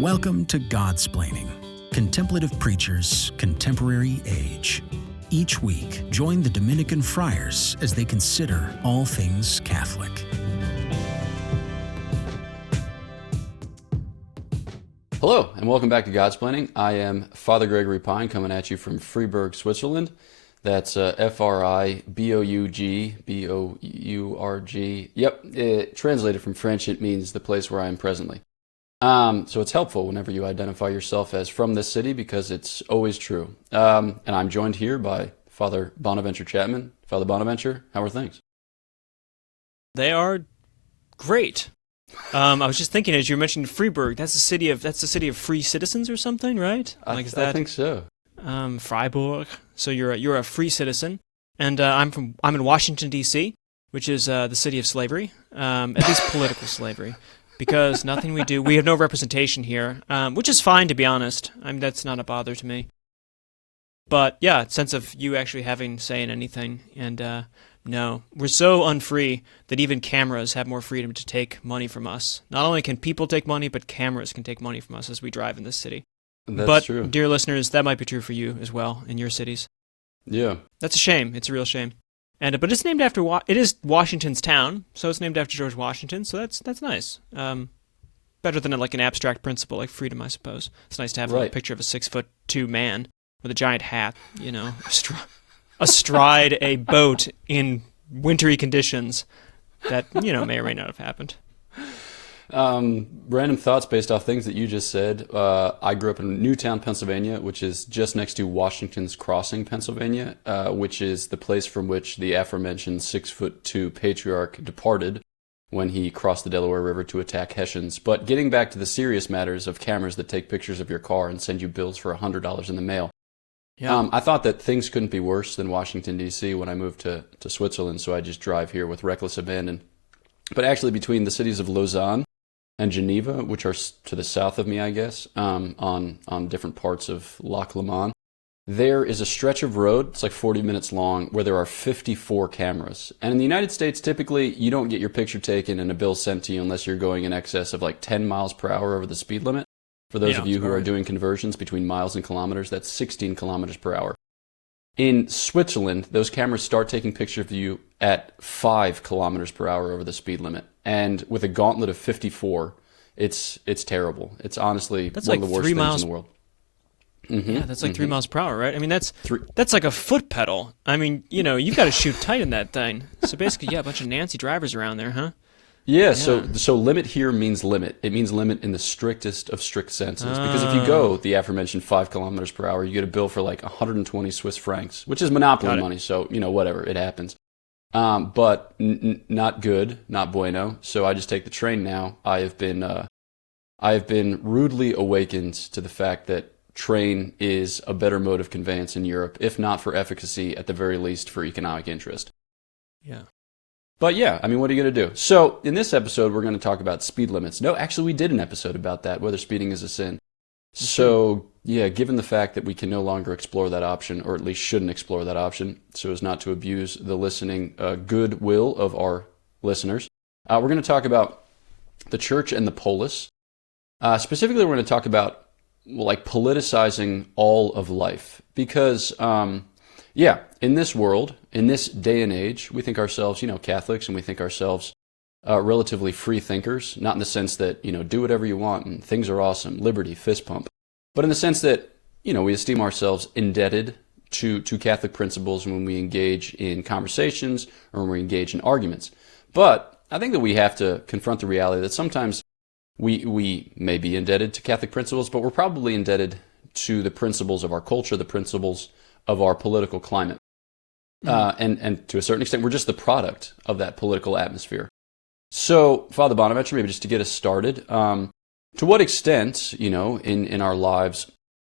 Welcome to Godsplaining, Contemplative Preachers, Contemporary Age. Each week, join the Dominican friars as they consider all things Catholic. Hello, and welcome back to Godsplaining. I am Father Gregory Pine, coming at you from Freiburg, Switzerland. That's F-R-I-B-O-U-G-B-O-U-R-G. Yep, translated from French, it means the place where I am presently. So it's helpful whenever you identify yourself as from this city, because it's always true. And I'm joined here by Father Bonaventure Chapman. Father Bonaventure, how are things? They are great. I was just thinking, as you mentioned Freiburg, that's the city of free citizens or something, right? I think so. Freiburg. So you're a free citizen, and I'm in Washington D.C., which is the city of slavery, at least political slavery, because nothing we have no representation here, which is fine, to be honest. I mean, that's not a bother to me. But yeah, sense of you actually having say in anything, and no, we're so unfree that even cameras have more freedom to take money from us. Not only can people take money, but cameras can take money from us as we drive in this city. That's true. Dear listeners, that might be true for you as well in your cities. Yeah. That's a shame. It's a real shame. But it's named after it is Washington's town, so it's named after George Washington. So that's nice. Better than like an abstract principle like freedom, I suppose. It's nice to have a picture of a 6'2" man with a giant hat, astride a boat in wintry conditions that may or may not have happened. Random thoughts based off things that you just said. I grew up in Newtown, Pennsylvania, which is just next to Washington's Crossing, Pennsylvania, which is the place from which the aforementioned 6'2" patriarch departed when he crossed the Delaware River to attack Hessians. But getting back to the serious matters of cameras that take pictures of your car and send you bills for $100 in the mail. Yeah. I thought that things couldn't be worse than Washington, D.C. when I moved to Switzerland, so I just drive here with reckless abandon. But actually, between the cities of Lausanne and Geneva, which are to the south of me, I guess, on different parts of Lac Léman, there is a stretch of road, it's like 40 minutes long, where there are 54 cameras. And in the United States, typically, you don't get your picture taken and a bill sent to you unless you're going in excess of like 10 miles per hour over the speed limit. For those of you who are doing conversions between miles and kilometers, that's 16 kilometers per hour. In Switzerland, those cameras start taking pictures of you at 5 kilometers per hour over the speed limit. And with a gauntlet of 54, it's terrible. It's honestly one of the worst things in the world. Mm-hmm. Yeah, that's like 3 miles per hour, right? I mean, that's like a foot pedal. I mean, you've got to shoot tight in that thing. So basically, yeah, a bunch of Nancy drivers around there, huh? Yeah, so limit here means limit. It means limit in the strictest of strict senses. Because if you go the aforementioned 5 kilometers per hour, you get a bill for like 120 Swiss francs, which is monopoly money. So, whatever, it happens. But not good, not bueno. So I just take the train now. I have been rudely awakened to the fact that train is a better mode of conveyance in Europe, if not for efficacy, at the very least for economic interest. Yeah. But yeah, I mean, what are you going to do? So in this episode, we're going to talk about speed limits. No, actually, we did an episode about that, whether speeding is a sin. So yeah, given the fact that we can no longer explore that option, or at least shouldn't explore that option, so as not to abuse the listening goodwill of our listeners, we're going to talk about the church and the polis. Specifically, we're going to talk about politicizing all of life. Because, in this world, in this day and age, we think ourselves, Catholics, and we think ourselves relatively free thinkers, not in the sense that, do whatever you want and things are awesome, liberty, fist pump, but in the sense that, we esteem ourselves indebted to Catholic principles when we engage in conversations or when we engage in arguments. But I think that we have to confront the reality that sometimes we may be indebted to Catholic principles, but we're probably indebted to the principles of our culture, the principles of our political climate. And to a certain extent, we're just the product of that political atmosphere. So, Father Bonaventure, maybe just to get us started, to what extent, in our lives,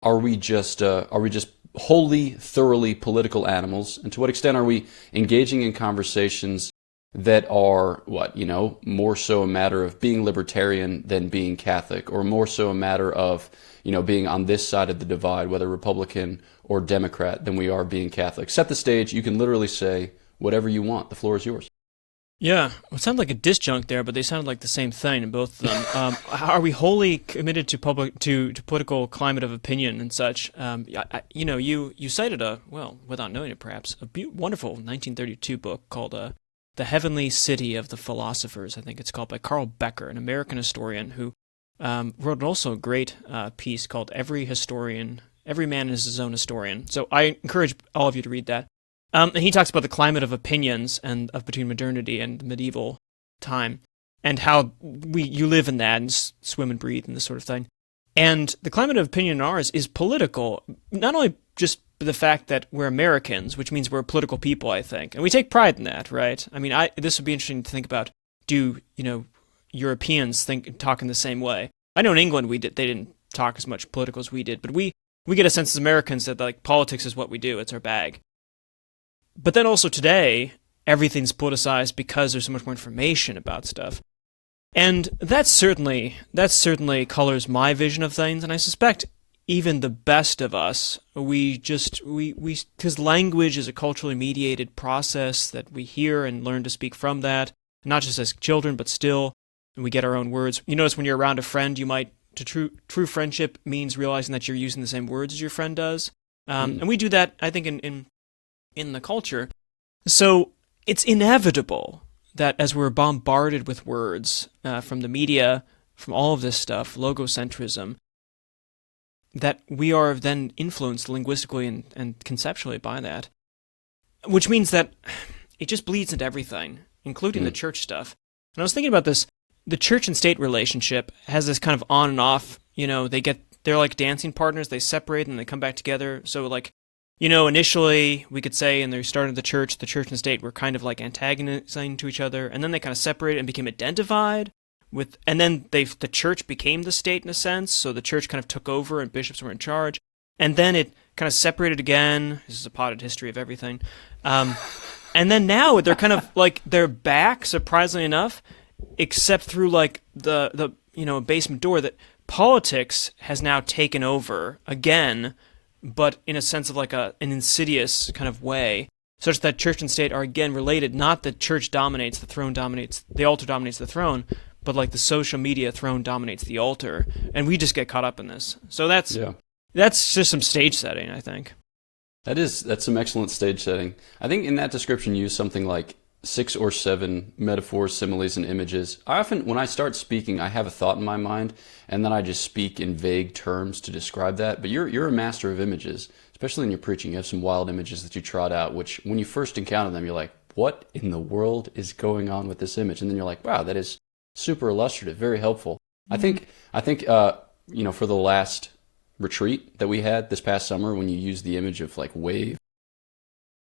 are we just wholly, thoroughly political animals? And to what extent are we engaging in conversations that are, more so a matter of being libertarian than being Catholic, or more so a matter of, being on this side of the divide, whether Republican or Democrat, than we are being Catholic? Set the stage. You can literally say whatever you want. The floor is yours. Yeah, it sounded like a disjunct there, but they sounded like the same thing in both of them. Are we wholly committed to to political climate of opinion and such? You cited without knowing it perhaps, a wonderful 1932 book called "The Heavenly City of the Philosophers." I think it's called, by Carl Becker, an American historian who wrote also a great piece called "Every Man is His Own Historian." So I encourage all of you to read that. And he talks about the climate of opinions and of between modernity and medieval time, and how you live in that and swim and breathe and this sort of thing. And the climate of opinion in ours is political, not only just the fact that we're Americans, which means we're political people, I think, and we take pride in that, right? I mean, this would be interesting to think about. Do Europeans talk in the same way? I know in England they didn't talk as much political as we did, but we get a sense as Americans that like politics is what we do; it's our bag. But then also today, everything's politicized because there's so much more information about stuff. And that certainly colors my vision of things, and I suspect even the best of us, because language is a culturally mediated process that we hear and learn to speak from that, not just as children, but still, and we get our own words. You notice when you're around a friend, true friendship means realizing that you're using the same words as your friend does. And we do that, I think, in the culture. So it's inevitable that as we're bombarded with words from the media, from all of this stuff, logocentrism, that we are then influenced linguistically and conceptually by that, which means that it just bleeds into everything, including the church stuff. And I was thinking about this. The church and state relationship has this kind of on and off, they're like dancing partners, they separate and they come back together. So like, initially we could say in the start of the church and state were kind of like antagonizing to each other, and then they kind of separated and became identified with, and then the church became the state in a sense, so the church kind of took over and bishops were in charge, and then it kind of separated again. This is a potted history of everything. And then now they're kind of like, they're back, surprisingly enough, except through like the basement door, that politics has now taken over again, but in a sense of like an insidious kind of way, such that church and state are again related. Not that church dominates, the altar dominates the throne, but like the social media throne dominates the altar, and we just get caught up in this. So that's just some stage setting, I think. That's some excellent stage setting. I think in that description you use something like 6 or 7 metaphors, similes, and images. I often, when I start speaking, I have a thought in my mind, and then I just speak in vague terms to describe that. But you're a master of images, especially in your preaching. You have some wild images that you trot out, which when you first encounter them, you're like, what in the world is going on with this image? And then you're like, wow, that is super illustrative, very helpful. Mm-hmm. I think for the last retreat that we had this past summer, when you used the image of like wave,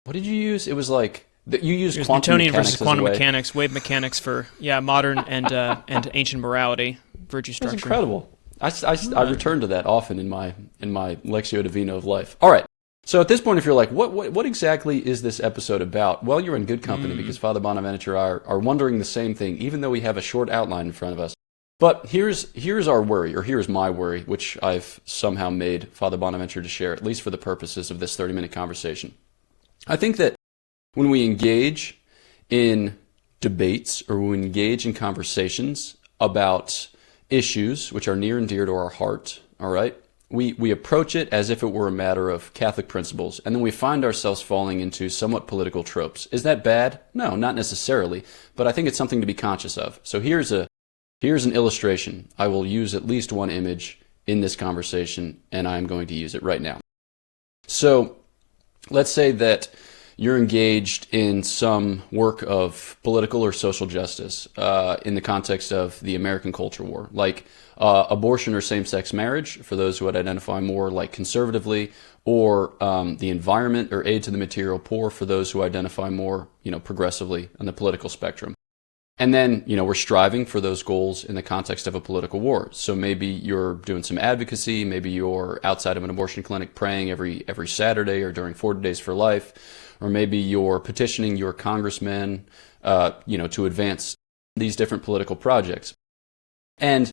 what did you use? It was like, you use quantum Newtonian mechanics versus quantum mechanics, wave mechanics for modern and ancient morality, virtue structure. That's incredible. I return to that often in my Lectio Divina of life. All right. So at this point, if you're like, what exactly is this episode about? Well, you're in good company because Father Bonaventure are wondering the same thing, even though we have a short outline in front of us. But here's our worry, or here's my worry, which I've somehow made Father Bonaventure to share, at least for the purposes of this 30-minute conversation. I think that when we engage in debates or when we engage in conversations about issues which are near and dear to our heart, all right, we approach it as if it were a matter of Catholic principles, and then we find ourselves falling into somewhat political tropes. Is that bad? No, not necessarily, but I think it's something to be conscious of. So here's an illustration. I will use at least one image in this conversation, and I'm going to use it right now. So let's say that you're engaged in some work of political or social justice in the context of the American culture war, like abortion or same-sex marriage for those who would identify more like conservatively, or the environment or aid to the material poor for those who identify more, progressively on the political spectrum. And then, we're striving for those goals in the context of a political war. So maybe you're doing some advocacy, maybe you're outside of an abortion clinic praying every Saturday or during 40 Days for Life, or maybe you're petitioning your congressman, to advance these different political projects. And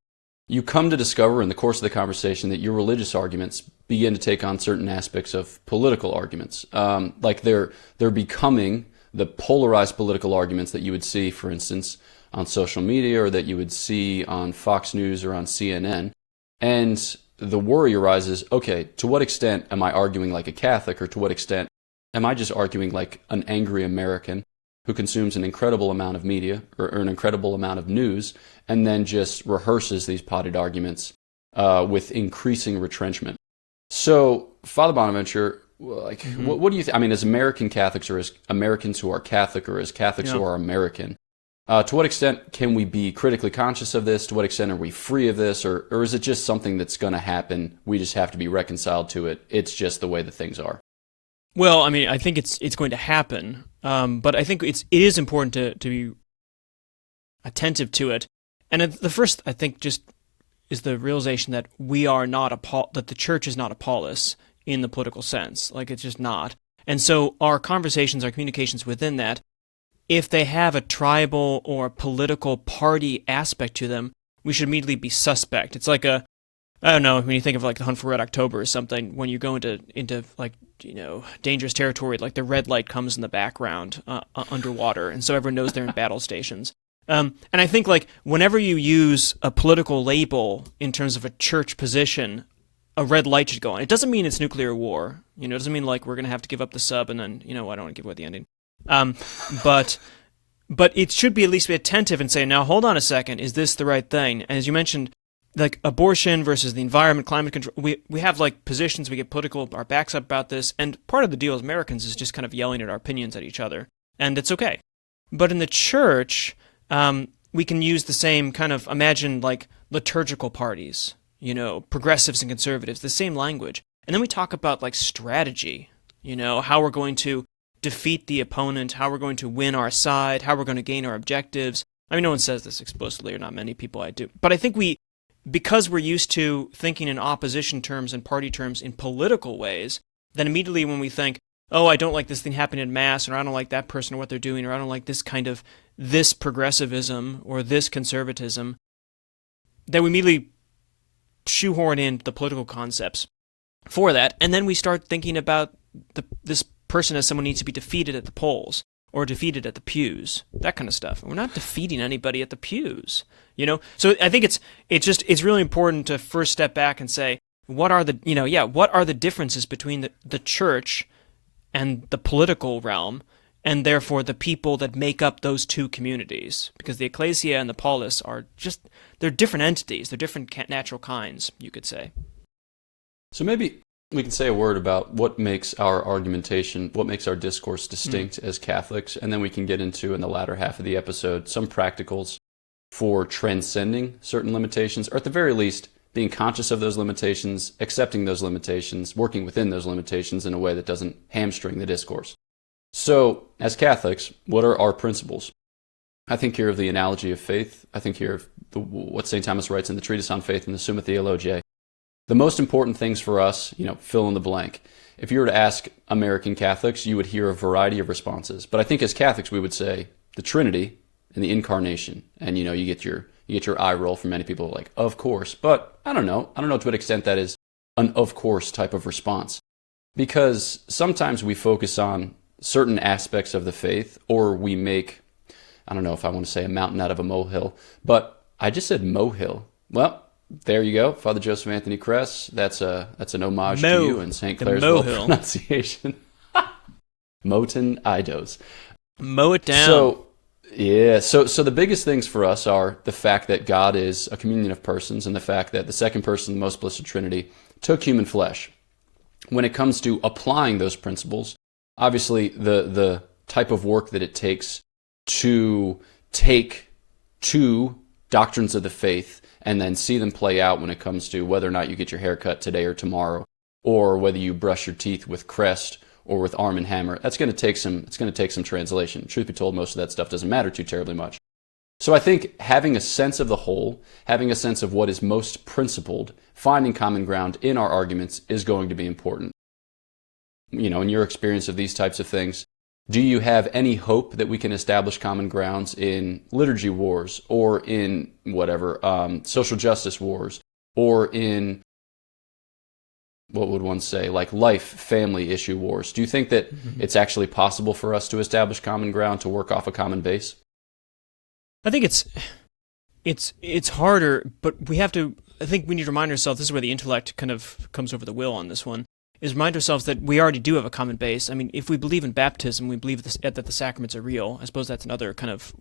you come to discover in the course of the conversation that your religious arguments begin to take on certain aspects of political arguments. Like they're becoming the polarized political arguments that you would see, for instance, on social media or that you would see on Fox News or on CNN. And the worry arises, okay, to what extent am I arguing like a Catholic, or to what extent am I just arguing like an angry American who consumes an incredible amount of media or an incredible amount of news and then just rehearses these potted arguments with increasing retrenchment? So, Father Bonaventure, like, what do you think? I mean, as American Catholics, or as Americans who are Catholic, or as Catholics who are American, to what extent can we be critically conscious of this? To what extent are we free of this? Or is it just something that's going to happen? We just have to be reconciled to it. It's just the way that things are. Well, I mean, I think it's going to happen, but I think it is important to be attentive to it. And the first, I think, just is the realization that we are not that the church is not a polis in the political sense. Like, it's just not. And so our conversations, our communications within that, if they have a tribal or political party aspect to them, we should immediately be suspect. It's like I don't know, when you think of like the Hunt for Red October or something, when you go into like, you know, dangerous territory, like the red light comes in the background underwater, and so everyone knows they're in battle stations. And I think, like, whenever you use a political label in terms of a church position, a red light should go on. It doesn't mean it's nuclear war. You know, it doesn't mean like we're going to have to give up the sub and then, you know, I don't want to give away the ending. But it should be at least be attentive and say, now, hold on a second, is this the right thing? And as you mentioned, like abortion versus the environment, climate control, we have like positions, we get political, our backs up about this, and part of the deal as Americans is just kind of yelling at our opinions at each other, and it's okay. But in the church, we can use the same kind of, imagine like liturgical parties, you know, progressives and conservatives, the same language. And then we talk about like strategy, you know, how we're going to defeat the opponent, how we're going to win our side, how we're going to gain our objectives. I mean, no one says this explicitly, or not many people I do. But I think because we're used to thinking in opposition terms and party terms in political ways, then immediately when we think, oh, I don't like this thing happening in Mass, or I don't like that person or what they're doing, or I don't like this progressivism or this conservatism, then we immediately shoehorn in the political concepts for that, and then we start thinking about this person as someone who needs to be defeated at the polls or defeated at the pews, that kind of stuff. We're not defeating anybody at the pews, you know. So I think it's really important to first step back and say, what are the differences between the church and the political realm, and therefore the people that make up those two communities? Because the ecclesia and the polis they're different entities, they're different natural kinds, you could say. So maybe we can say a word about what makes our argumentation, what makes our discourse distinct as Catholics, and then we can get into, in the latter half of the episode, some practicals for transcending certain limitations, or at the very least, being conscious of those limitations, accepting those limitations, working within those limitations in a way that doesn't hamstring the discourse. So, as Catholics, what are our principles? I think here of the analogy of faith. I think here of what St. Thomas writes in the Treatise on Faith in the Summa Theologiae. The most important things for us, fill in the blank. If you were to ask American Catholics, you would hear a variety of responses. But I think as Catholics, we would say the Trinity and the Incarnation. And, you get your eye roll from many people like, of course. But I don't know to what extent that is an of course type of response. Because sometimes we focus on certain aspects of the faith, or we make, I don't know if I want to say a mountain out of a molehill, but I just said molehill. Well, there you go, Father Joseph Anthony Kress. That's an homage to you and St. Clairsville pronunciation. Moten Idos. Mow it down. So the biggest things for us are the fact that God is a communion of persons, and the fact that the second person of the Most Blessed Trinity took human flesh. When it comes to applying those principles, obviously the type of work that it takes to take two doctrines of the faith and then see them play out when it comes to whether or not you get your hair cut today or tomorrow, or whether you brush your teeth with Crest or with Arm & Hammer, it's going to take some translation. Truth be told, most of that stuff doesn't matter too terribly much. So I think having a sense of the whole, having a sense of what is most principled, finding common ground in our arguments is going to be important. In your experience of these types of things, do you have any hope that we can establish common grounds in liturgy wars, or in whatever, social justice wars, or in what would one say, like life, family issue wars. Do you think that it's actually possible for us to establish common ground, to work off a common base? I think it's harder, but I think we need to remind ourselves, this is where the intellect kind of comes over the will on this one, is remind ourselves that we already do have a common base. I mean, if we believe in baptism, we believe that the sacraments are real. I suppose that's another kind of,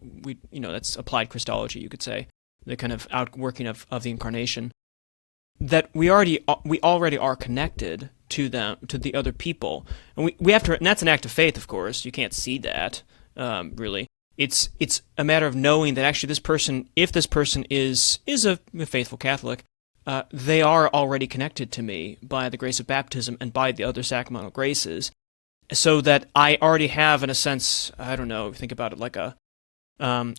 that's applied Christology, you could say, the kind of outworking of the incarnation. That we already are connected to them, to the other people. And we have to, and that's an act of faith, of course. You can't see that, really. It's a matter of knowing that actually this person, if this person is a faithful Catholic, they are already connected to me by the grace of baptism and by the other sacramental graces, so that I already have, in a sense, I don't know, think about it like a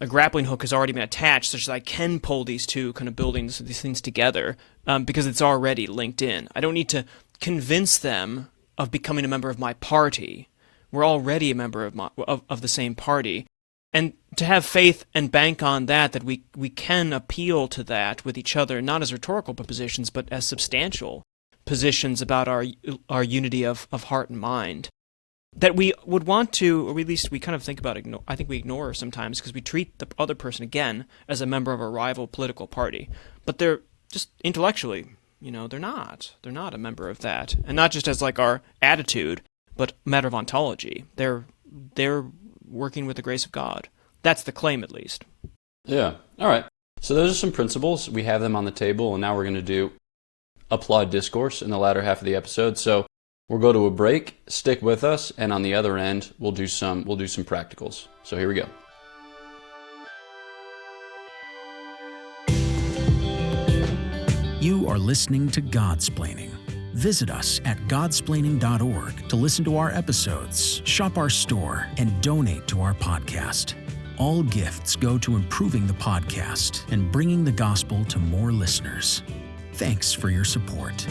grappling hook has already been attached, such that I can pull these two kind of buildings, these things together, because it's already linked in. I don't need to convince them of becoming a member of my party. We're already a member of the same party. And to have faith and bank on that we can appeal to that with each other, not as rhetorical propositions, but as substantial positions about our unity of heart and mind, that we would want to, or at least we kind of think about, I think we ignore sometimes, because we treat the other person, again, as a member of a rival political party. But they're just intellectually, they're not a member of that. And not just as like our attitude, but a matter of ontology. They're working with the grace of God. That's the claim, at least. Yeah. All right. So those are some principles. We have them on the table, and now we're going to do applied discourse in the latter half of the episode. So we'll go to a break, stick with us, and on the other end, we'll do some practicals. So here we go. You are listening to Godsplaining. Visit us at godsplaining.org to listen to our episodes, shop our store, and donate to our podcast. All gifts go to improving the podcast and bringing the gospel to more listeners. Thanks for your support.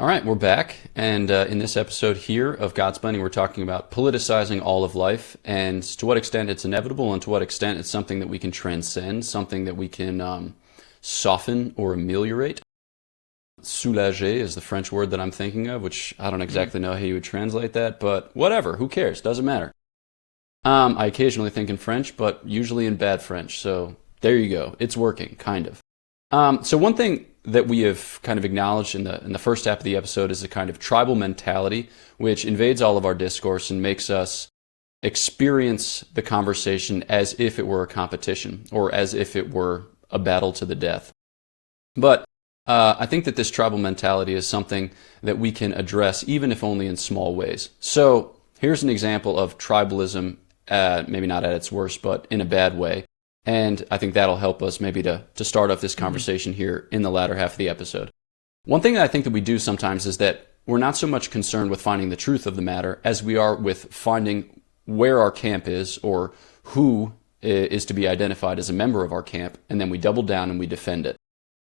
All right, we're back, and in this episode here of Godsplaining, we're talking about politicizing all of life, and to what extent it's inevitable, and to what extent it's something that we can transcend, something that we can soften or ameliorate. Soulager is the French word that I'm thinking of, which I don't exactly know how you would translate that, but whatever, who cares? Doesn't matter. I occasionally think in French, but usually in bad French, so there you go. It's working, kind of. So one thing that we have kind of acknowledged in the first half of the episode is a kind of tribal mentality, which invades all of our discourse and makes us experience the conversation as if it were a competition, or as if it were a battle to the death. But I think that this tribal mentality is something that we can address, even if only in small ways. So here's an example of tribalism, maybe not at its worst, but in a bad way. And I think that'll help us maybe to start off this conversation here in the latter half of the episode. One thing that I think that we do sometimes is that we're not so much concerned with finding the truth of the matter as we are with finding where our camp is, or who is to be identified as a member of our camp, and then we double down and we defend it.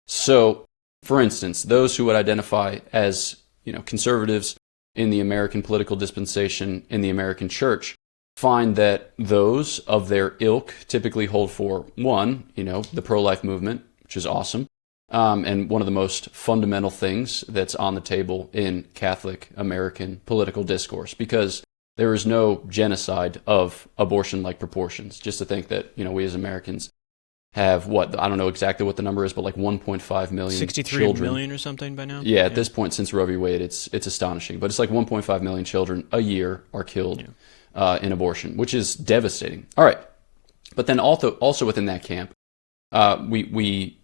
So, for instance, those who would identify as, conservatives in the American political dispensation, in the American church, find that those of their ilk typically hold for, one, the pro-life movement, which is awesome, and one of the most fundamental things that's on the table in Catholic American political discourse, because there is no genocide of abortion-like proportions. Just to think that, we as Americans have I don't know exactly what the number is, but like 1.5 million 63 children. million or something by now? Yeah, at this point, since Roe v. Wade, it's astonishing. But it's like 1.5 million children a year are killed in abortion, which is devastating. All right. But then also within that camp, we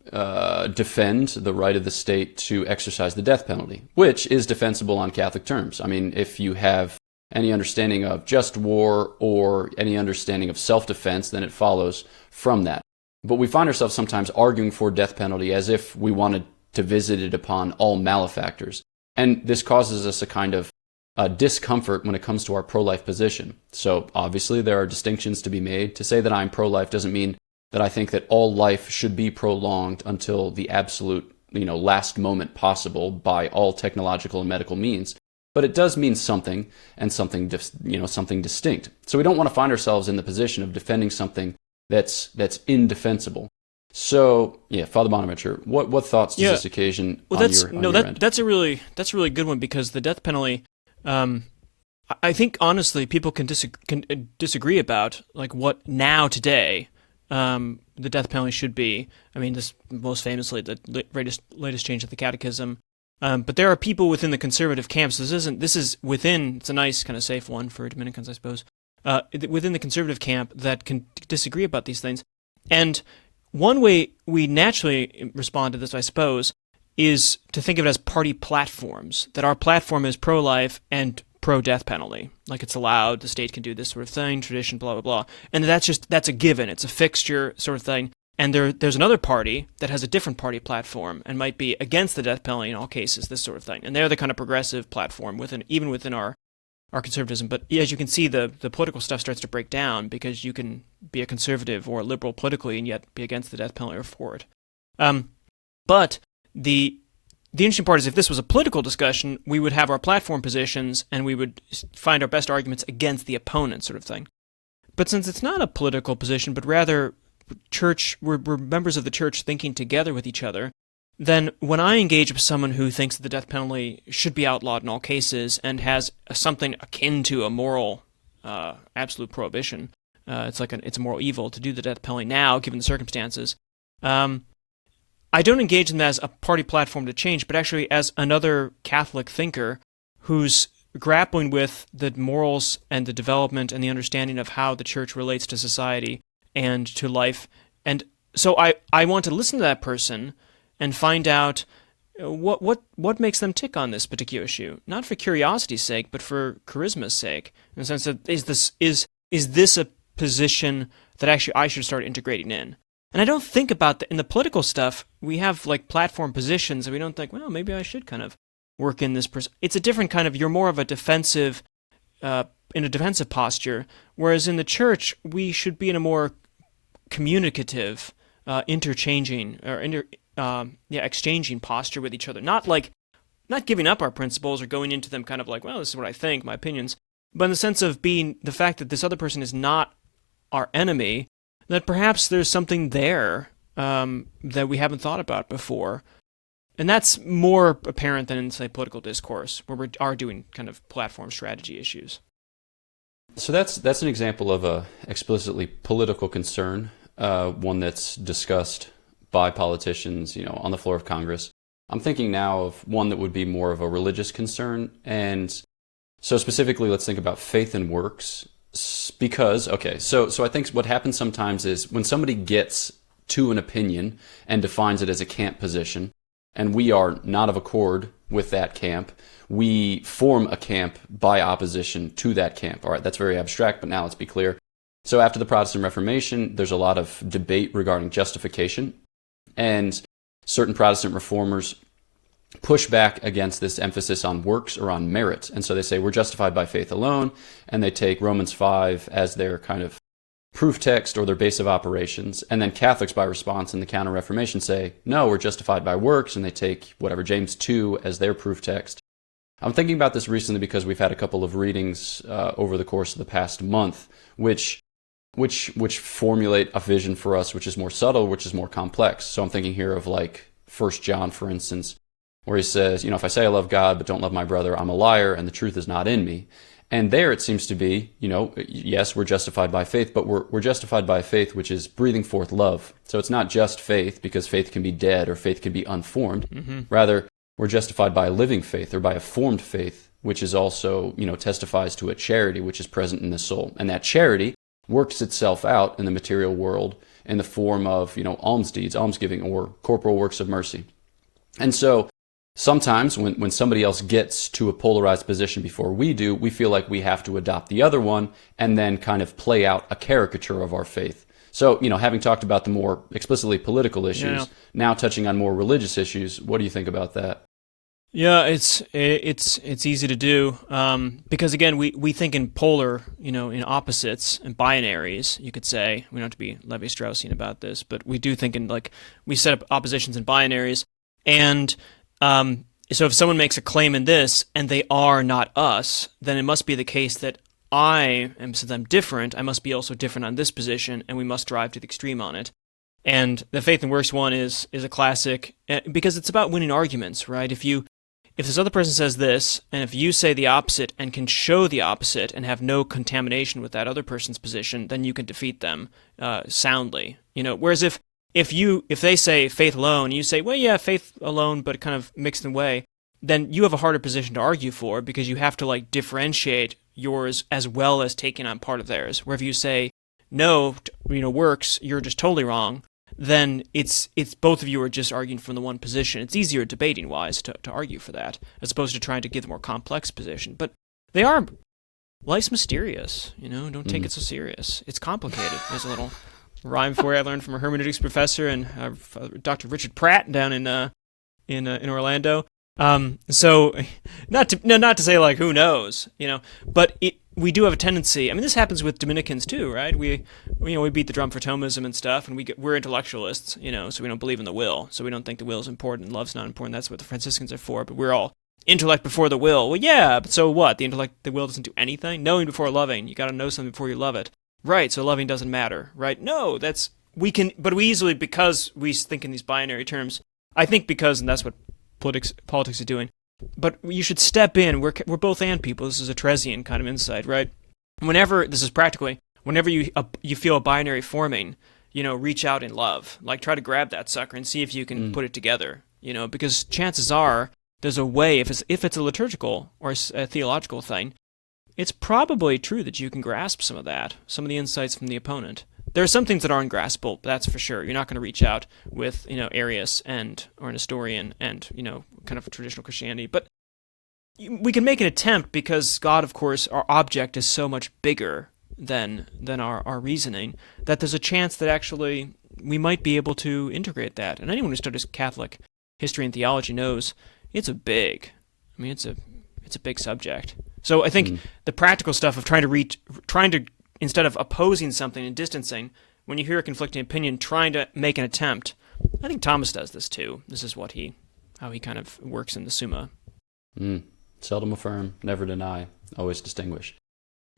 defend the right of the state to exercise the death penalty, which is defensible on Catholic terms. I mean, if you have any understanding of just war or any understanding of self-defense, then it follows from that. But we find ourselves sometimes arguing for death penalty as if we wanted to visit it upon all malefactors. And this causes us a kind of discomfort when it comes to our pro-life position. So obviously there are distinctions to be made. To say that I'm pro-life doesn't mean that I think that all life should be prolonged until the absolute, last moment possible by all technological and medical means. But it does mean something, and something distinct. So we don't want to find ourselves in the position of defending something that's indefensible. So, yeah, Father Bonaventure, what thoughts does this occasion well, on your end? that's a really good one, because the death penalty, I think honestly people can disagree about like what now today the death penalty should be. I mean, this most famously the latest change of the Catechism. But there are people within the conservative camps. This is within. It's a nice kind of safe one for Dominicans, I suppose. Within the conservative camp that can disagree about these things, and one way we naturally respond to this, I suppose, is to think of it as party platforms. That our platform is pro-life and pro-death penalty. Like it's allowed, the state can do this sort of thing, tradition, blah, blah, blah. And that's a given. It's a fixture sort of thing. And there's another party that has a different party platform and might be against the death penalty in all cases, this sort of thing. And they're the kind of progressive platform even within our conservatism. But as you can see, the political stuff starts to break down, because you can be a conservative or a liberal politically and yet be against the death penalty or for it. But the interesting part is, if this was a political discussion, we would have our platform positions and we would find our best arguments against the opponent, sort of thing. But since it's not a political position, but rather we're members of the church thinking together with each other, then when I engage with someone who thinks that the death penalty should be outlawed in all cases and has something akin to a moral absolute prohibition, it's a moral evil to do the death penalty now, given the circumstances, I don't engage them as a party platform to change, but actually as another Catholic thinker who's grappling with the morals and the development and the understanding of how the church relates to society and to life. And so I want to listen to that person and find out what makes them tick on this particular issue, not for curiosity's sake, but for charisma's sake, in the sense that is this a position that actually I should start integrating in? And I don't think about that in the political stuff. We have like platform positions, and we don't think, well, maybe I should kind of work in this. It's a different kind of. You're more of a defensive, in a defensive posture, whereas in the church we should be in a more communicative, interchanging or exchanging posture with each other. Not giving up our principles or going into them kind of like, well, this is what I think, my opinions, but in the sense of being the fact that this other person is not our enemy, that perhaps there's something there that we haven't thought about before. And that's more apparent than in, say, political discourse, where we are doing kind of platform strategy issues. So that's an example of a explicitly political concern, one that's discussed by politicians, on the floor of Congress. I'm thinking now of one that would be more of a religious concern. And so specifically, let's think about faith and works. Because, so I think what happens sometimes is when somebody gets to an opinion and defines it as a camp position, and we are not of accord with that camp, we form a camp by opposition to that camp. All right, that's very abstract, but now let's be clear. So after the Protestant Reformation, there's a lot of debate regarding justification, and certain Protestant reformers push back against this emphasis on works or on merit. And so they say we're justified by faith alone, and they take Romans 5 as their kind of proof text or their base of operations. And then Catholics, by response in the Counter-Reformation, say, no, we're justified by works, and they take whatever, James 2 as their proof text. I'm thinking about this recently because we've had a couple of readings over the course of the past month, which formulate a vision for us which is more subtle, which is more complex. So I'm thinking here of like 1 John, for instance, where he says, if I say I love God but don't love my brother, I'm a liar and the truth is not in me. And there it seems to be, yes, we're justified by faith, but we're justified by faith which is breathing forth love. So it's not just faith, because faith can be dead or faith can be unformed. Mm-hmm. Rather, we're justified by a living faith or by a formed faith, which is also, testifies to a charity which is present in the soul. And that charity works itself out in the material world in the form of, alms deeds, almsgiving, or corporal works of mercy. And so sometimes when somebody else gets to a polarized position before we do, we feel like we have to adopt the other one and then kind of play out a caricature of our faith. So, having talked about the more explicitly political issues, now touching on more religious issues, what do you think about that? Yeah, it's easy to do because again we think in polar, in opposites and binaries. You could say we don't have to be Levi-Straussian about this, but we do think in we set up oppositions in binaries, and so if someone makes a claim in this and they are not us, then it must be the case that I am, since I'm different, I must be also different on this position, and we must drive to the extreme on it. And the faith and works one is a classic because it's about winning arguments, right? If this other person says this, and if you say the opposite and can show the opposite and have no contamination with that other person's position, then you can defeat them soundly. Whereas if they say faith alone, and you say, well, yeah, faith alone, but kind of mixed in a way, then you have a harder position to argue for because you have to differentiate yours as well as taking on part of theirs. Where if you say no, works, you're just totally wrong, then it's both of you are just arguing from the one position. It's easier debating wise to argue for that as opposed to trying to give the more complex position. But life's mysterious, don't take it so serious. It's complicated. There's a little rhyme for you I learned from a hermeneutics professor and Dr. Richard Pratt down in Orlando. So not to say who knows, but we do have a tendency. I mean, this happens with Dominicans too, right? We beat the drum for Thomism and stuff, and we're intellectualists, so we don't believe in the will, so we don't think the will is important and love's not important. That's what the Franciscans are for. But we're all intellect before the will. Well, yeah, but so what? The will doesn't do anything. Knowing before loving. You got to know something before you love it, right? So loving doesn't matter, right? No, but we easily, because we think in these binary terms. I think and that's what politics are doing. But you should step in. We're both and people. This is a Tresian kind of insight, right? This is practically, whenever you feel a binary forming, reach out in love. Try to grab that sucker and see if you can put it together, because chances are there's a way, if it's a liturgical or a theological thing, it's probably true that you can grasp some of the insights from the opponent. There are some things that are ungraspable, that's for sure. You're not going to reach out with, Arius or an Nestorian and, kind of traditional Christianity. But we can make an attempt because God, of course, our object is so much bigger than our reasoning that there's a chance that actually we might be able to integrate that. And anyone who studies Catholic history and theology knows it's a big subject. So I think the practical stuff of trying to instead of opposing something and distancing, when you hear a conflicting opinion, trying to make an attempt. I think Thomas does this too. This is how he kind of works in the Summa. Seldom affirm, never deny, always distinguish.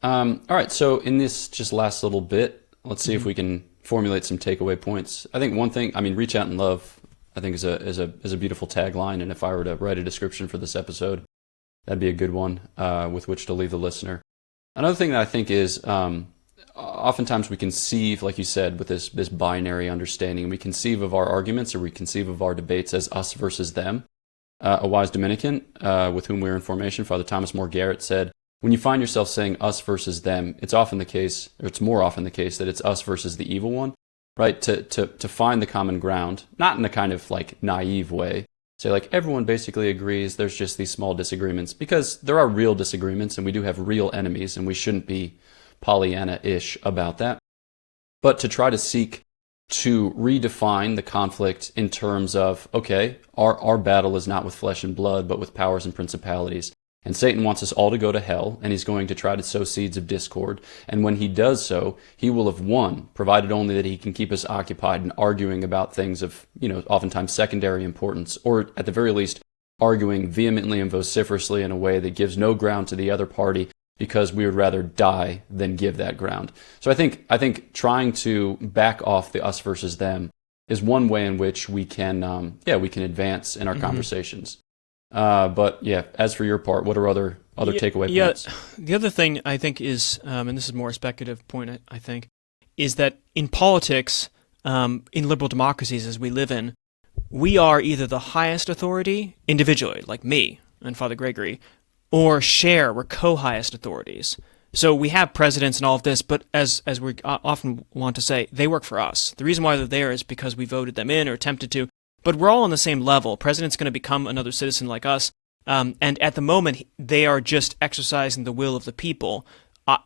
All right, so in this just last little bit, let's see if we can formulate some takeaway points. I think one thing, reach out in love, I think is a beautiful tagline, and if I were to write a description for this episode, that'd be a good one with which to leave the listener. Another thing that I think is oftentimes we conceive, like you said, with this binary understanding, we conceive of our arguments or we conceive of our debates as us versus them. A wise Dominican with whom we were in formation, Father Thomas More Garrett, said, when you find yourself saying us versus them, it's more often the case that it's us versus the evil one, right? To find the common ground, not in a kind of naive way, say everyone basically agrees, there's just these small disagreements, because there are real disagreements and we do have real enemies and we shouldn't be Pollyanna-ish about that. But to try to seek to redefine the conflict in terms of, okay, our battle is not with flesh and blood, but with powers and principalities. And Satan wants us all to go to hell, and he's going to try to sow seeds of discord. And when he does so, he will have won, provided only that he can keep us occupied and arguing about things of, oftentimes secondary importance, or at the very least, arguing vehemently and vociferously in a way that gives no ground to the other party, because we would rather die than give that ground. So I think trying to back off the us versus them is one way in which we can advance in our conversations. But yeah, as for your part, what are other takeaway points? The other thing I think is, and this is a more speculative point, I think, is that in politics, in liberal democracies as we live in, we are either the highest authority individually, like me and Father Gregory, or we're co-highest authorities. So we have presidents and all of this, but as we often want to say, they work for us. The reason why they're there is because we voted them in or attempted to, but we're all on the same level. President's going to become another citizen like us, and at the moment, they are just exercising the will of the people.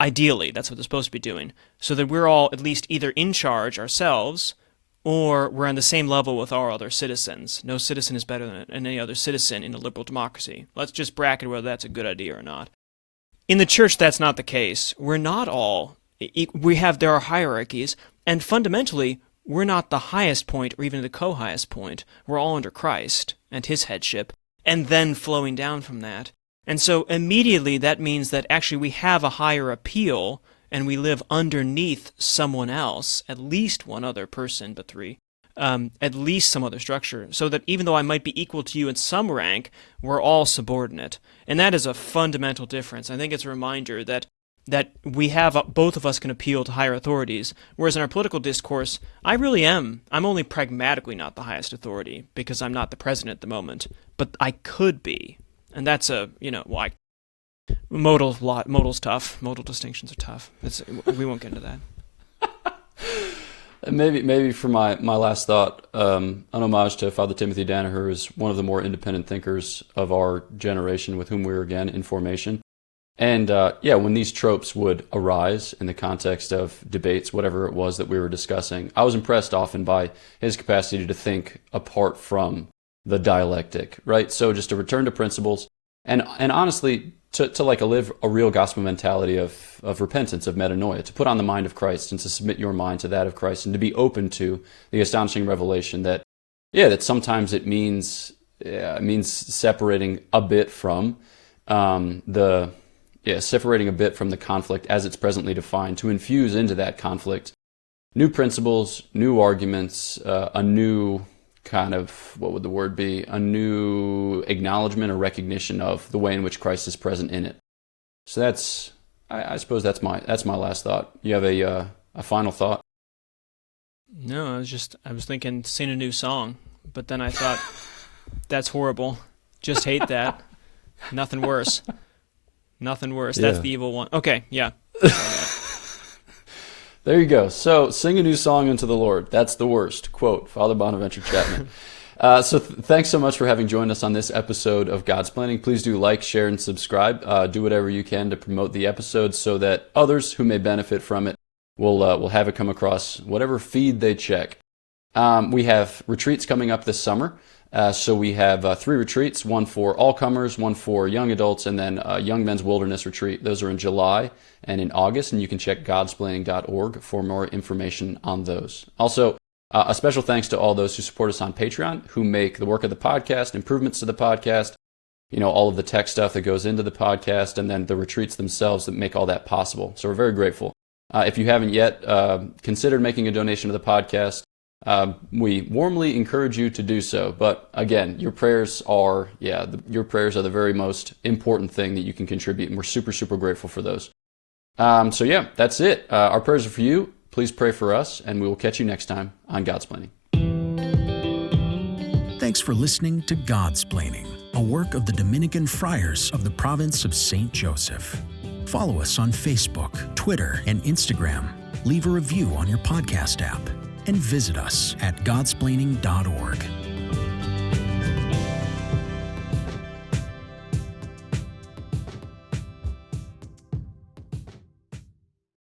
Ideally, that's what they're supposed to be doing, so that we're all at least either in charge ourselves, or we're on the same level with our other citizens. No citizen is better than any other citizen in a liberal democracy. Let's just bracket whether that's a good idea or not. In the church, that's not the case. We're not all. There are hierarchies, and fundamentally, we're not the highest point or even the co-highest point. We're all under Christ and his headship, and then flowing down from that. And so immediately that means that actually we have a higher appeal and we live underneath someone else, at least one other person, but three, at least some other structure, so that even though I might be equal to you in some rank, we're all subordinate. And that is a fundamental difference. I think it's a reminder that we have, both of us can appeal to higher authorities, whereas in our political discourse, I'm only pragmatically not the highest authority, because I'm not the president at the moment, but I could be. And that's modal's tough. Modal distinctions are tough. We won't get into that. Maybe for my last thought, an homage to Father Timothy Danaher, who is one of the more independent thinkers of our generation, with whom we were again in formation. And when these tropes would arise in the context of debates, whatever it was that we were discussing, I was impressed often by his capacity to think apart from the dialectic, right? So just to return to principles, and honestly, to live a real gospel mentality of repentance, of metanoia, to put on the mind of Christ and to submit your mind to that of Christ, and to be open to the astonishing revelation that sometimes it means separating a bit from separating a bit from the conflict as it's presently defined, to infuse into that conflict new principles, new arguments, a new kind of, what would the word be, a new acknowledgement or recognition of the way in which Christ is present in it. So that's, I suppose that's my last thought. You have a final thought? No, I was thinking sing a new song, but then I thought, that's horrible. Just hate that. Nothing worse. Nothing worse. Yeah. That's the evil one. Okay, yeah. There you go. So, sing a new song unto the Lord. That's the worst. Quote, Father Bonaventure Chapman. Thanks so much for having joined us on this episode of Godsplaining. Please do like, share, and subscribe. Do whatever you can to promote the episode so that others who may benefit from it will have it come across whatever feed they check. We have retreats coming up this summer. So we have 3 retreats, one for all comers, one for young adults, and then a Young Men's Wilderness Retreat. Those are in July and in August, and you can check godsplaining.org for more information on those. Also, a special thanks to all those who support us on Patreon, who make the work of the podcast, improvements to the podcast, all of the tech stuff that goes into the podcast, and then the retreats themselves that make all that possible. So we're very grateful. If you haven't yet considered making a donation to the podcast, we warmly encourage you to do so. But again, your prayers are the very most important thing that you can contribute, and we're super, super grateful for those. That's it. Our prayers are for you. Please pray for us, and we will catch you next time on Godsplaining. Thanks for listening to Godsplaining, a work of the Dominican friars of the province of St. Joseph. Follow us on Facebook, Twitter, and Instagram. Leave a review on your podcast app. And visit us at godsplaining.org.